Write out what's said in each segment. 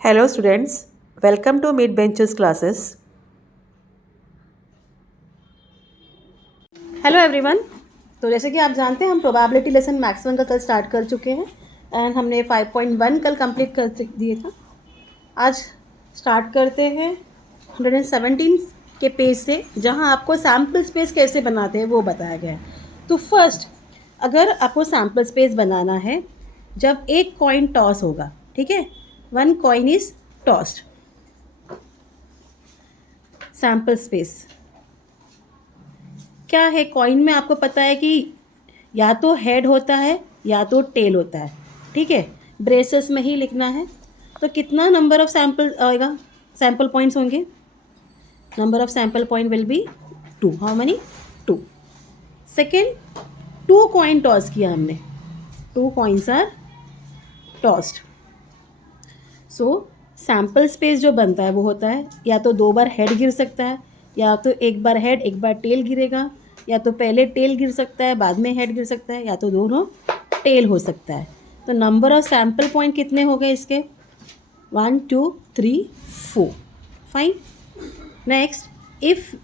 Hello students, welcome to Mid Benches classes. Hello everyone. तो जैसे कि आप जानते हैं हम प्रोबेबिलिटी लेसन मैथ्स 1 का कल स्टार्ट कर चुके हैं एंड हमने 5.1 कल कंप्लीट कर दिए था। आज स्टार्ट करते हैं 117 के पेज से, जहां आपको सैम्पल स्पेस कैसे बनाते हैं वो बताया गया है। तो फर्स्ट, अगर आपको सैम्पल स्पेस बनाना है, जब एक कॉइन टॉस होगा, ठीक है, one coin is tossed, sample space क्या है? कॉइन में आपको पता है कि या तो हेड होता है या तो टेल होता है, ठीक है, ब्रेसेस में ही लिखना है। तो कितना नंबर ऑफ सैम्पल आएगा, सैम्पल पॉइंट्स होंगे? Number of sample point will be 2। How many? 2। Second, 2 coin toss किया हमने, 2 coins are tossed. So sample space जो बनता है वो होता है या तो 2 बार हेड गिर सकता है, या तो एक बार हेड एक बार टेल गिरेगा, या तो पहले टेल गिर सकता है बाद में हेड गिर सकता है, या तो दोनों टेल हो सकता है। तो नंबर ऑफ सैम्पल पॉइंट कितने हो गए इसके? 1 2 3 4। Fine. Next, if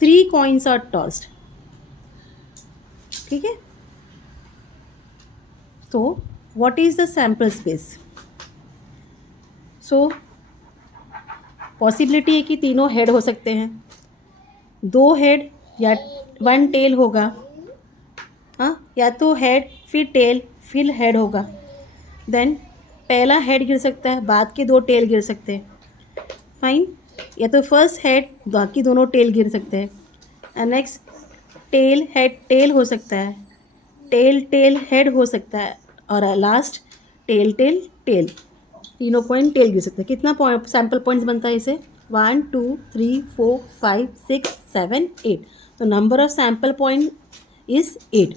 3 coins are tossed, ठीक है, तो what is the sample space? So possibility है कि तीनों हेड हो सकते हैं, 2 हेड या 1 टेल होगा, हाँ, या तो हेड फिर टेल फिर हेड होगा। देन पहला हेड गिर सकता है, बाद के 2 टेल गिर सकते हैं। फाइन। या तो फर्स्ट हेड बाकी दोनों टेल गिर सकते हैं। And next, tell head tell हो सकता है, टेल टेल हेड हो सकता है, और लास्ट टेल टेल टेल, तीनों पॉइंट टेल गिर सकते हैं। कितना पॉइंट सैम्पल पॉइंट्स बनता है इसे? 1 2 3 4 5 6 7 8। तो number of sample point is 8।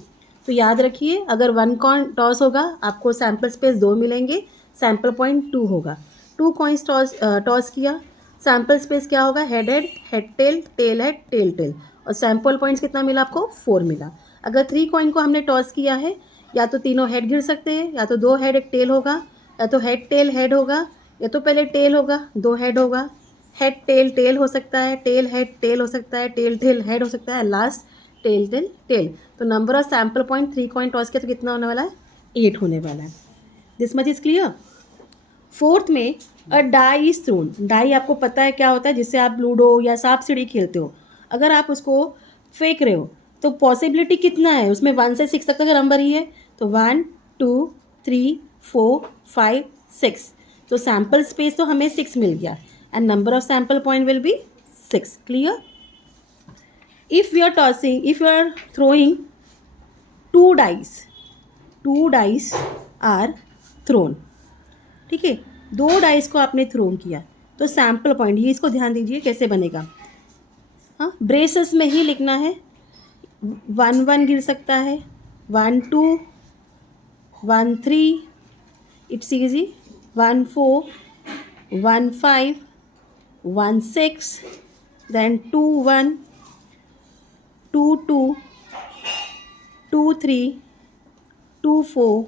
तो याद रखिए, अगर 1 कॉइन टॉस होगा आपको सैम्पल स्पेस 2 मिलेंगे, सैम्पल पॉइंट 2 होगा। 2 कॉइन्स टॉस किया, सैम्पल स्पेस क्या होगा? Head head head tail head tail tail, और सैम्पल पॉइंट्स कितना मिला आपको? 4 मिला। अगर 3 कॉइन को हमने टॉस किया है, या तो तीनों हेड गिर सकते हैं, या तो 2 हेड एक टेल होगा, या तो हेड टेल हेड होगा, या तो पहले टेल होगा 2 हेड होगा, हेड टेल टेल हो सकता है, टेल हेड टेल हो सकता है, टेल टेल हेड हो सकता है, लास्ट टेल टेल टेल। तो number of sample point 3 coin toss किया तो कितना होने वाला है? 8 होने वाला है। This much is clear. Fourth में, अ डाई इज थ्रोन। डाई आपको पता है क्या होता है, जिससे आप लूडो या सांप सीढ़ी खेलते हो। अगर आप उसको फेंक रहे हो तो पॉसिबिलिटी कितना है उसमें? 1 से 6 तक का नंबर ही है, तो 1 2 3 4 5 6। तो सैम्पल स्पेस तो हमें 6 मिल गया, and number of sample point will be 6। Clear? if you are throwing 2 dice, 2 dice are thrown, ठीक है, 2 डाइस को आपने थ्रोन किया, तो सैम्पल पॉइंट, ये इसको ध्यान दीजिए कैसे बनेगा। हाँ, ब्रेसेस में ही लिखना है। 1 1 गिर सकता है, 1 2 1 3, it's easy, 1 4 1 5 1 6, then 2 1 2 2 2 3 2 4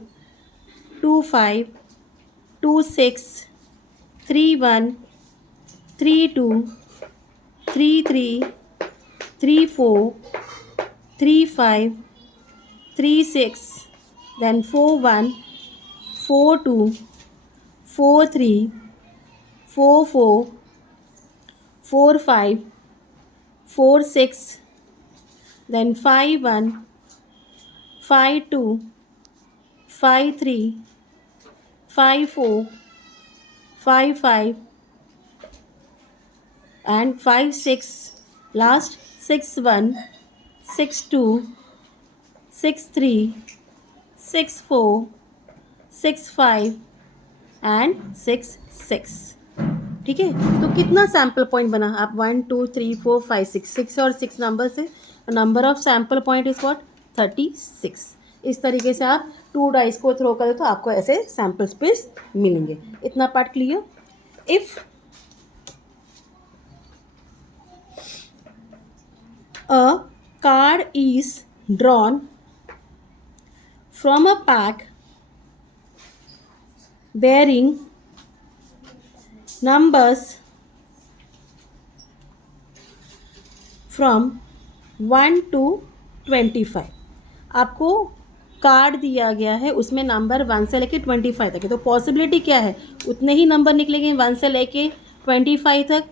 2 5 2 6 3 1 3 2 3 3 3 4 3 5 3 6, then 4 1 4 2 4 3 4 4 4 5 4 6, then 5 1 5 2 5 3 5 4 5 5 and 5 6, last 6 1 6 2 6 3 6 4 6 5 and 6 6। ठीक है, तो कितना सैम्पल पॉइंट बना? आप 1 2 3 4 5 6, 6 और 6 नंबर से number of sample point is what? 36। इस तरीके से आप 2 डाइस को थ्रो करें तो आपको ऐसे सैम्पल स्पेस मिलेंगे। इतना part clear? If a card is drawn from a pack bearing numbers from 1 to 25। आपको कार्ड दिया गया है, उसमें नंबर 1 से लेके 25 तक है, तो पॉसिबिलिटी क्या है, उतने ही नंबर निकलेंगे 1 से लेके 25 तक।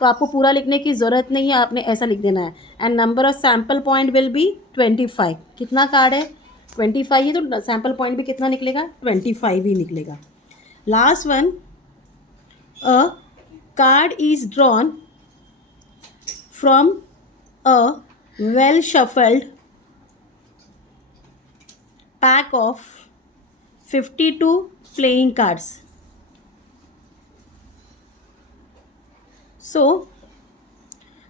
तो आपको पूरा लिखने की ज़रूरत नहीं है, आपने ऐसा लिख देना है। And number of sample point will B 25। कितना कार्ड है, 25 ही, तो सैम्पल पॉइंट भी कितना निकलेगा, 25 ही निकलेगा। Last one, a card is drawn from a well shuffled pack of 52 playing cards. So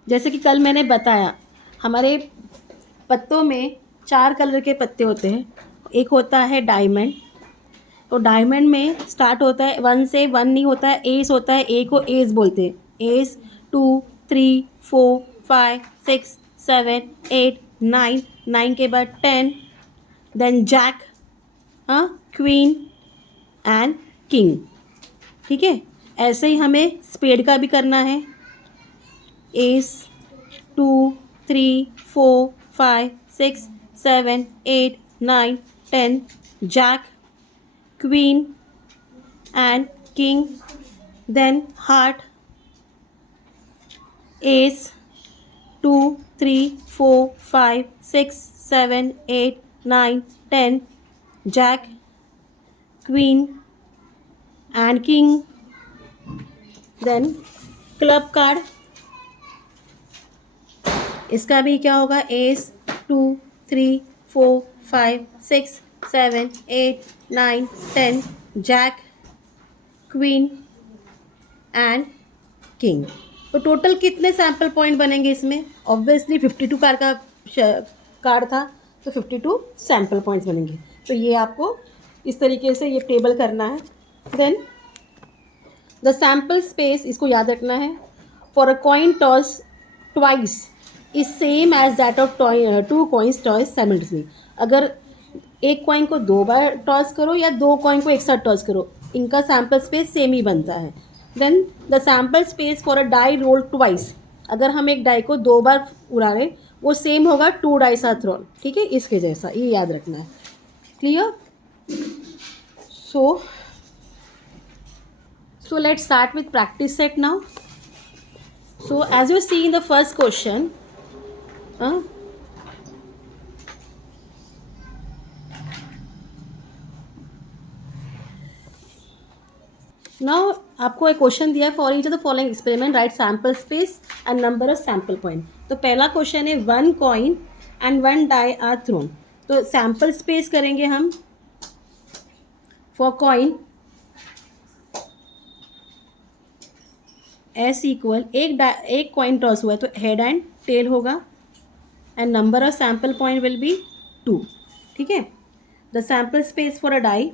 जैसे कि कल मैंने बताया, हमारे पत्तों में 4 कलर के पत्ते होते हैं। एक होता है डायमंड, तो डायमंड में स्टार्ट होता है 1 से, 1 नहीं होता है, एस होता है, ए को एस बोलते हैं। एस 2 3 4 5 6 7 8 9, 9 के बाद 10, then jack, queen and king. ठीक है, ऐसे ही हमें स्पेड का भी करना है। Ace 2 3 4 5 6 7 8 9 10, jack, queen and king, then heart, ace 2 3 4 5 6 7 8 9 10, jack, queen and king, then club card. इसका भी क्या होगा, ace 2 3 4 5 6 7 8 9 10, jack, queen and king. तो टोटल कितने सैम्पल पॉइंट बनेंगे इसमें, ऑब्वियसली 52 कार्ड था, तो 52 सैम्पल पॉइंट्स बनेंगे। तो ये आपको इस तरीके से ये टेबल करना है। देन द सैम्पल स्पेस, इसको याद रखना है, for a coin toss twice is same as that of 2 coins toss simultaneously. अगर एक कॉइन को 2 बार टॉस करो या 2 कॉइन को एक साथ टॉस करो, इनका सैम्पल स्पेस सेम ही बनता है। Then the sample space for a die roll twice, अगर हम एक डाई को 2 बार उड़ा रहे, वो सेम होगा 2 डाइस आर थ्रोन। ठीक है, इसके जैसा, ये याद रखना है। Clear? So let's start with practice set now. So as you see in the first question, now आपको एक क्वेश्चन दिया है, for each of the following experiment write sample space and number of sample point. तो पहला question है 1 coin and 1 die are thrown. तो sample space करेंगे हम फॉर कॉइन, एस इक्वल, एक कॉइन टॉस हुआ है तो हेड एंड टेल होगा, and number of sample point will be 2। ठीक है, the sample space for a die,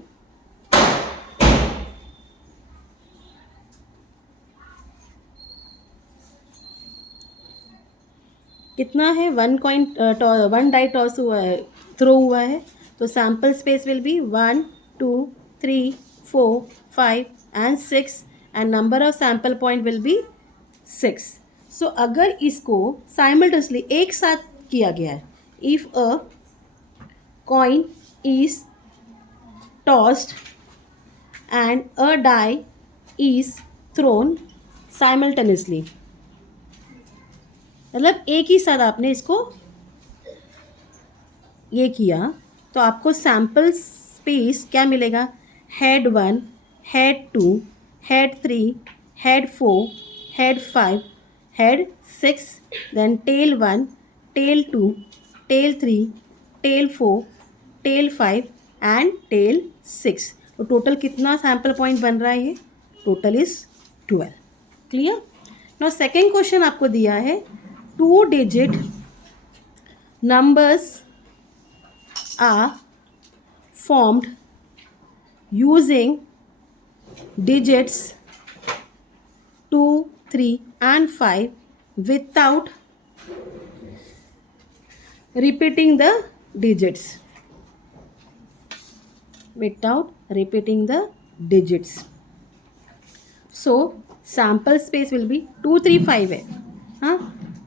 कितना है, 1 डाई टॉस हुआ है, थ्रो हुआ है, तो sample space will be 1 2 3 4 5 and 6, and number of sample point will be 6। So अगर इसको साइमल्टेनियसली एक साथ किया गया है, if a coin is tossed and a die is thrown simultaneously, मतलब एक ही साथ आपने इसको ये किया, तो आपको सैम्पल स्पेस क्या मिलेगा, head 1, head 2, head 3, head 4, head 5, head 6, then tail 1, tail 2, tail 3, tail 4, tail 5 and tail 6। तो टोटल कितना सैम्पल पॉइंट बन रहा है, ये total is 12। Clear? Now second question आपको दिया है 2 digit numbers are formed using digits 2, 3 and 5 without repeating the digits. So sample space will be 2 3 5 है, हाँ,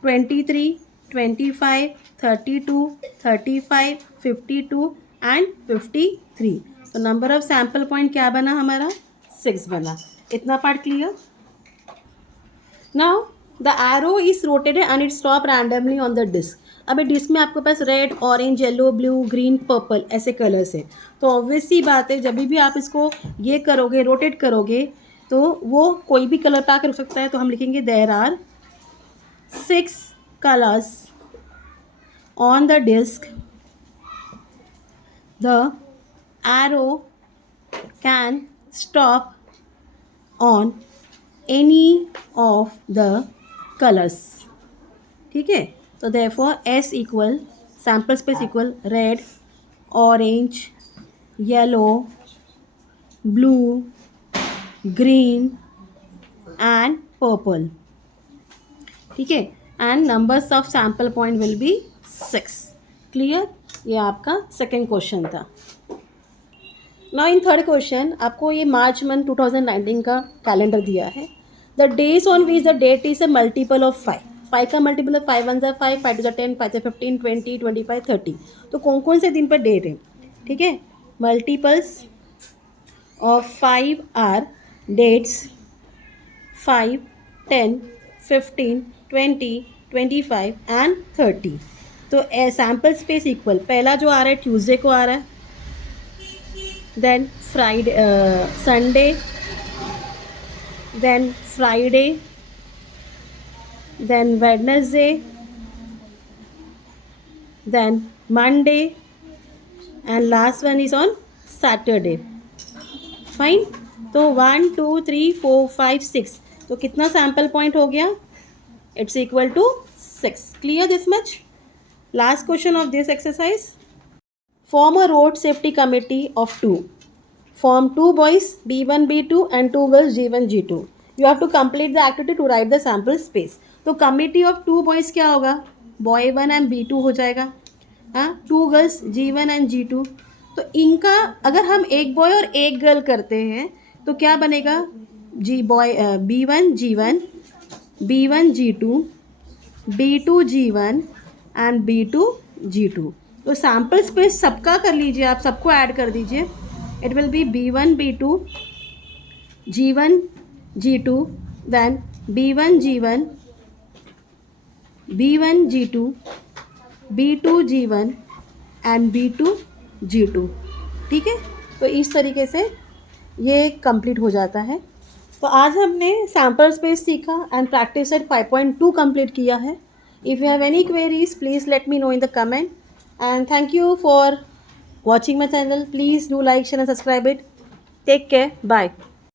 23 25 32 35 52 एंड 53। तो नंबर ऑफ सैम्पल पॉइंट क्या बना हमारा? 6 बना। इतना part clear? Now the arrow is rotated and it stop randomly on the disc. अभी disc में आपके पास red, orange, yellow, blue, green, purple ऐसे कलर्स है। तो ऑब्वियस सी बात है, जब भी आप इसको ये करोगे, रोटेट करोगे, तो वो कोई भी कलर पे आकर रुक सकता है। तो हम लिखेंगे there are 6 colours on the disc, the arrow can stop on any of the colours. ठीक है, तो therefore S equal sample space equal red, orange, yellow, blue, green and purple. ठीक है, and numbers of sample point will be 6। Clear? ये आपका second question था। Now in third question आपको ये मार्च मंथ 2019 का कैलेंडर दिया है। The days on which the date is a multiple of 5। 5 का मल्टीपल है 5 1 5, 5 2 10, 5 15 20 25 30। तो कौन कौन से दिन पर डेट है? ठीक है, multiples of 5 are dates 5 10 15 20 25 and 30। तो सैम्पल स्पेस इक्वल पहला जो आ रहा है ट्यूसडे को आ रहा है, then Sunday, then Friday, then Wednesday, then Monday, and last one is on Saturday. Fine. तो 1 2 3 4 5 6, तो कितना सैम्पल पॉइंट हो गया? It's equal to 6। Clear this much? Last question of this exercise. Form a road safety committee of 2. Form 2 boys B1 B2 and 2 girls G1 G2. You have to complete the activity to write the sample space. तो committee of 2 boys क्या होगा? Boy 1 and B2 हो जाएगा, हाँ, 2 girls G1 and G2। तो इनका अगर हम एक बॉय और एक गर्ल करते हैं तो क्या बनेगा? B1 G1, B1 G2, B2 G1 and B2 G2। तो सैम्पल स्पेस सबका कर लीजिए, आप सबको ऐड कर दीजिए। It will be B1 B2 G1 G2 then B1 G1 B1 G2 B2 G1 and B2 G2। ठीक है, तो इस तरीके से ये कंप्लीट हो जाता है। तो आज हमने सैम्पल स्पेस सीखा एंड प्रैक्टिस सेट 5.2 कंप्लीट किया है। If you have any queries please let me know in the comment. And thank you for watching my channel. Please do like, share and subscribe it. Take care. Bye.